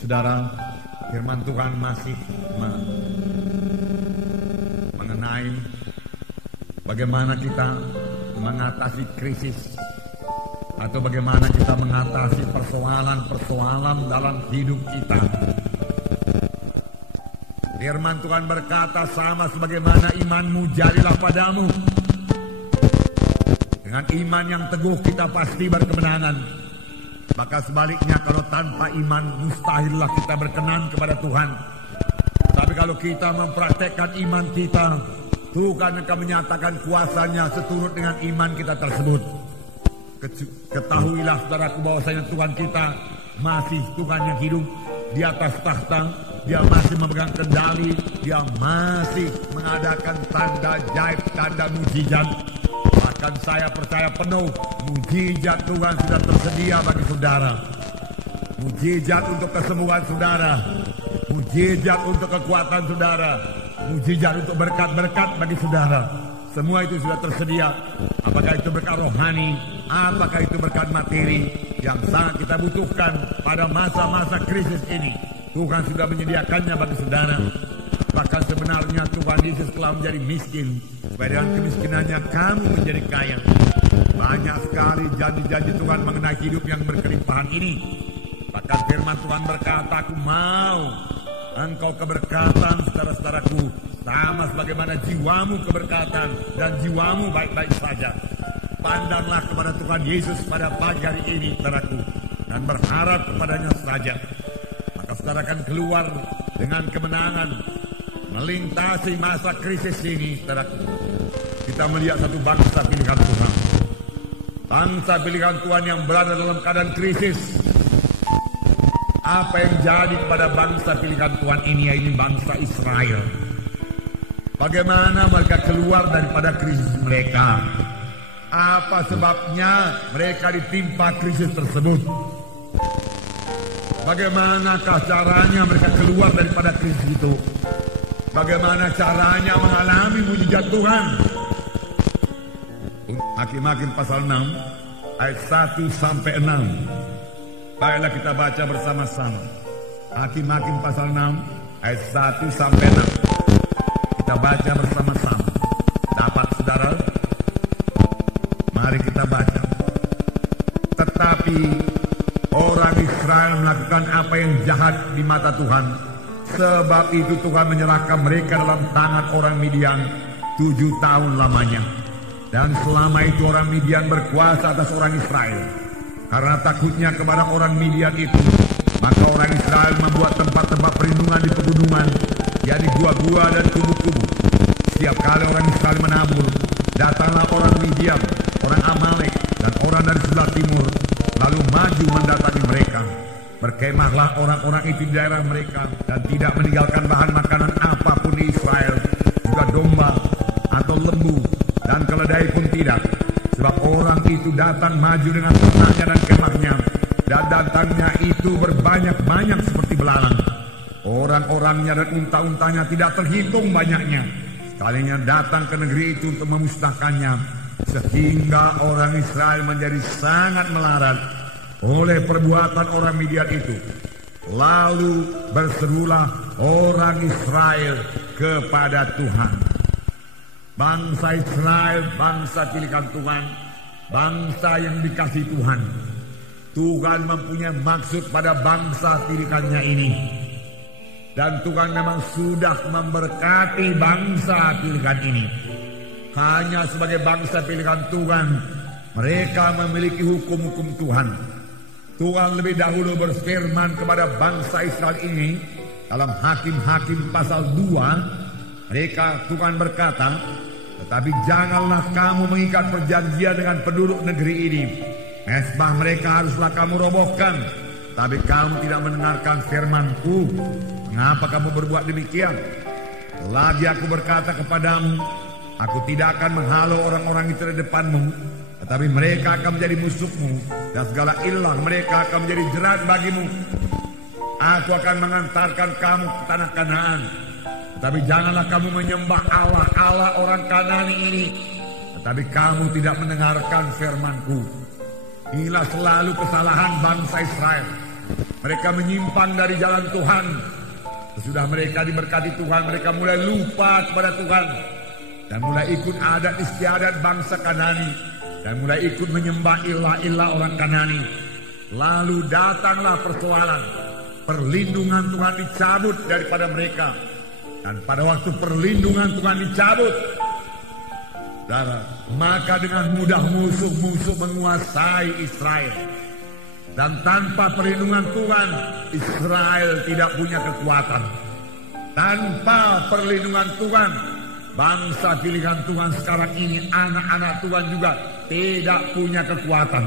Saudara, firman Tuhan masih mengenai bagaimana kita mengatasi krisis atau bagaimana kita mengatasi persoalan-persoalan dalam hidup kita. Firman Tuhan berkata, sama sebagaimana imanmu jadilah padamu. Dengan iman yang teguh kita pasti berkemenangan. Maka sebaliknya, kalau tanpa iman mustahillah kita berkenan kepada Tuhan. Tapi kalau kita mempraktekkan iman kita, Tuhan akan menyatakan kuasanya seturut dengan iman kita tersebut. Ketahuilah saudaraku bahwasanya Tuhan kita masih Tuhan yang hidup di atas takhta. Dia masih memegang kendali. Dia masih mengadakan tanda ajaib, tanda mujizat. Bahkan saya percaya penuh mujizat Tuhan sudah tersedia bagi saudara. Mujizat untuk kesembuhan saudara, mujizat untuk kekuatan saudara, mujizat untuk berkat-berkat bagi saudara. Semua itu sudah tersedia. Apakah itu berkat rohani, apakah itu berkat materi yang sangat kita butuhkan pada masa-masa krisis ini. Tuhan sudah menyediakannya bagi saudara. Bahkan sebenarnya Tuhan Yesus telah menjadi miskin, supaya dengan kemiskinannya kamu menjadi kaya. Banyak sekali janji-janji Tuhan mengenai hidup yang berkelimpahan ini. Bahkan firman Tuhan berkata, aku mau engkau keberkatan saudara-saudaraku, sama sebagaimana jiwamu keberkatan dan jiwamu baik-baik saja. Pandanglah kepada Tuhan Yesus pada pagi hari ini, saudaraku, dan berharap kepadanya saja. Maka saudara akan keluar dengan kemenangan, melintasi masa krisis ini, saudaraku. Kita melihat satu bangsa pilihan Tuhan. Bangsa pilihan Tuhan yang berada dalam keadaan krisis. Apa yang jadi pada bangsa pilihan Tuhan ini, yaitu bangsa Israel. Bagaimana mereka keluar daripada krisis mereka? Apa sebabnya mereka ditimpa krisis tersebut? Bagaimanakah caranya mereka keluar daripada krisis itu? Bagaimana caranya mengalami mujizat Tuhan? Hakim-Hakim pasal 6 ayat 1 sampai 6. Baiklah kita baca bersama-sama. Hakim-Hakim pasal 6 ayat 1 sampai 6. Kita baca bersama-sama. Dapat saudara? Mari kita baca. Tetapi orang Israel melakukan apa yang jahat di mata Tuhan. Sebab itu Tuhan menyerahkan mereka dalam tangan orang Midian 7 tahun lamanya. Dan selama itu orang Midian berkuasa atas orang Israel. Karena takutnya kepada orang Midian itu, maka orang Israel membuat tempat-tempat perlindungan di pegunungan, yakni gua-gua dan kubu-kubu. Setiap kali orang Israel menabur, datanglah orang Midian, orang Amalek, dan orang dari sebelah timur, lalu maju mendatangi mereka. Berkemahlah orang-orang itu di daerah mereka, dan tidak meninggalkan bahan makanan apapun di Israel, juga domba atau lembu dan keledai pun tidak. Sebab orang itu datang maju dengan ternaknya dan kemahnya, dan datangnya itu berbanyak-banyak seperti belalang. Orang-orangnya dan unta-untanya tidak terhitung banyaknya. Sekalinya datang ke negeri itu untuk memusnahkannya, sehingga orang Israel menjadi sangat melarat oleh perbuatan orang Midian itu. Lalu berserulah orang Israel kepada Tuhan. Bangsa Israel, bangsa pilihan Tuhan, bangsa yang dikasihi Tuhan. Tuhan mempunyai maksud pada bangsa pilihannya ini. Dan Tuhan memang sudah memberkati bangsa pilihan ini. Hanya sebagai bangsa pilihan Tuhan, mereka memiliki hukum-hukum Tuhan. Tuhan lebih dahulu berfirman kepada bangsa Israel ini dalam Hakim-Hakim pasal 2. Mereka, Tuhan berkata, tetapi janganlah kamu mengikat perjanjian dengan penduduk negeri ini. Mezbah mereka haruslah kamu robohkan. Tapi kamu tidak mendengarkan firman-Ku. Mengapa kamu berbuat demikian? Lagi aku berkata kepadamu, aku tidak akan menghalau orang-orang itu di depanmu, tetapi mereka akan menjadi musuhmu, dan segala ilah mereka akan menjadi jerat bagimu. Aku akan mengantarkan kamu ke tanah Kanaan. Tetapi janganlah kamu menyembah Allah orang Kanani ini. Tetapi kamu tidak mendengarkan firman-Ku. Inilah selalu kesalahan bangsa Israel. Mereka menyimpang dari jalan Tuhan. Sesudah mereka diberkati Tuhan, mereka mulai lupa kepada Tuhan dan mulai ikut adat istiadat bangsa Kanani dan mulai ikut menyembah ilah-ilah orang Kanani. Lalu datanglah persoalan, perlindungan Tuhan dicabut daripada mereka. Dan pada waktu perlindungan Tuhan dicabut, maka dengan mudah musuh-musuh menguasai Israel. Dan tanpa perlindungan Tuhan, Israel tidak punya kekuatan. Tanpa perlindungan Tuhan, bangsa pilihan Tuhan sekarang ini, anak-anak Tuhan juga tidak punya kekuatan.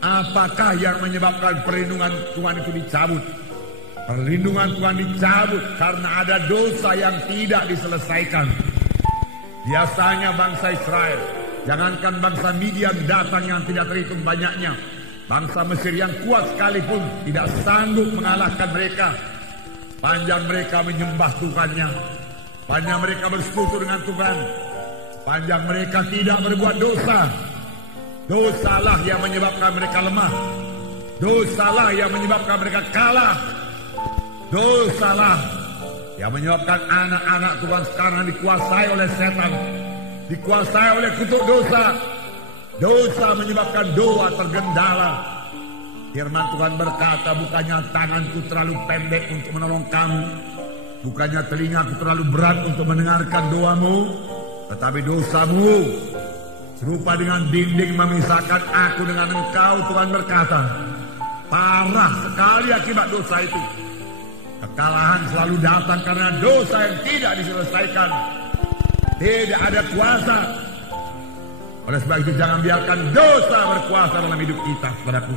Apakah yang menyebabkan perlindungan Tuhan itu dicabut? Perlindungan Tuhan dicabut karena ada dosa yang tidak diselesaikan. Biasanya bangsa Israel, jangankan bangsa Midian datang yang tidak terhitung banyaknya, bangsa Mesir yang kuat sekalipun tidak sanggup mengalahkan mereka. Panjang mereka menyembah Tuhannya, panjang mereka bersekutu dengan Tuhan, panjang mereka tidak berbuat dosa. Dosalah yang menyebabkan mereka lemah, dosalah yang menyebabkan mereka kalah, dosalah yang menyebabkan anak-anak Tuhan sekarang dikuasai oleh setan, dikuasai oleh kutuk dosa. Dosa menyebabkan doa tergendala. Firman Tuhan berkata, bukannya tanganku terlalu pendek untuk menolong kamu, bukannya telingaku terlalu berat untuk mendengarkan doamu, tetapi dosamu serupa dengan dinding memisahkan aku dengan engkau. Tuhan berkata, parah sekali akibat dosa itu. Kekalahan selalu datang karena dosa yang tidak diselesaikan. Tidak ada kuasa. Oleh sebab itu jangan biarkan dosa berkuasa dalam hidup kita, saudaraku.